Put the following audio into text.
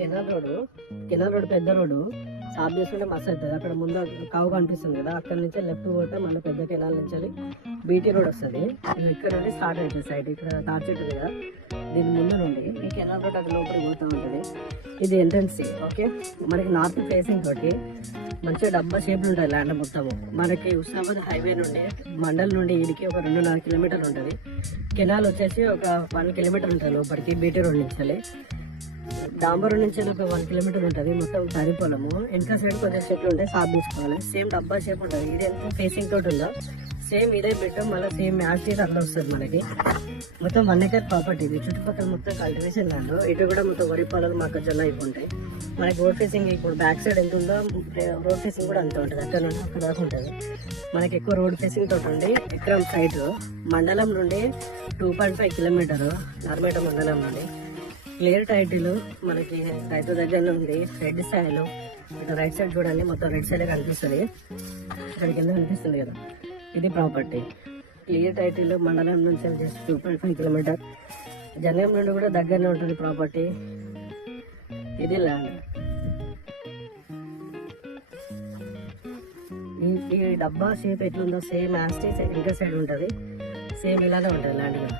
Canal road పెద్ద road stop చేసుకుంటే మస్తు అవుతుంది. అక్కడ ముందు కావు కనిపిస్తుంది కదా, అక్కడ నుంచి లెఫ్ట్ పోతే మళ్ళీ పెద్ద కెనాల్ నుంచి బీటీ రోడ్ వస్తుంది. ఇది ఇక్కడ నుండి స్టార్ట్ అవుతుంది సైడ్. ఇక్కడ తాటి చెట్టు ఉంది కదా, దీని ముందు నుండి ఈ కెనాల్ రోడ్ అది లోపలికి పోతూ ఉంటుంది. ఇది ఎంట్రన్స్. ఓకే, మనకి నార్త్ ఫేసింగ్ తోటి మంచిగా డబ్బా షేప్లు ఉంటుంది ల్యాండ్ మొత్తము. మనకి హుస్నాబాద్ హైవే నుండి మండల్ నుండి ఈడికి ఒక 2.5 కిలోమీటర్లు ఉంటుంది. కెనాల్ వచ్చేసి ఒక 1 కిలోమీటర్ ఉంటుంది లోపలికి బీటీ రోడ్ నుంచి. డాంబర్ నుంచి ఒక 1 కిలోమీటర్ ఉంటుంది. మొత్తం తరి పొలము. వెనక సైడ్ కొంచెం చెట్లు ఉంటాయి, సాఫ్ తీసుకోవాలి. సేమ్ డబ్బా షేప్ ఉంటుంది. ఇది ఎంత ఫేసింగ్ తోటి ఉందో సేమ్ ఇదే పెట్టాం. మళ్ళీ సేమ్ మ్యాచ్ చేసి అట్లా వస్తుంది మనకి. మొత్తం 1 ఎకర్ ప్రాపర్టీ. ఇది చుట్టుపక్కల మొత్తం కల్టివేషన్ ల్యాండ్. ఇటు కూడా మొత్తం వరి పొలాలు మొక్కజొన్న అయిపోతాయి. మనకి రోడ్ ఫేసింగ్ ఇప్పుడు బ్యాక్ సైడ్ ఎంత ఉందో రోడ్ ఫేసింగ్ కూడా అంత ఉంటుంది. అక్కడ నుండి అక్కడ దాకా ఉంటుంది. మనకి ఎక్కువ రోడ్ ఫేసింగ్ తోటి ఉండి ఎకరం సైడ్ మండలం నుండి 2.5 కిలోమీటర్ నర్మేట మండలం నుండి క్లియర్ టైటిల్ మనకి రైతు దగ్గరలో ఉంది. రెడ్ సాయిల్ ఇటు రైట్ సైడ్ చూడండి, మొత్తం రెడ్ సైడ్ కనిపిస్తుంది. ఇక్కడ కింద కనిపిస్తుంది కదా, ఇది ప్రాపర్టీ. క్లియర్ టైటిల్ మండలం నుంచి జస్ట్ 2.5 కిలోమీటర్. జనగాం నుండి కూడా దగ్గరనే ఉంటుంది ప్రాపర్టీ. ఇది ల్యాండ్. ఈ డబ్బా షేప్ ఎట్లుందో సేమ్ యాస్టీస్ ఇంకా సైడ్ ఉంటుంది. సేమ్ ఇలానే ఉంటుంది ల్యాండ్ కూడా.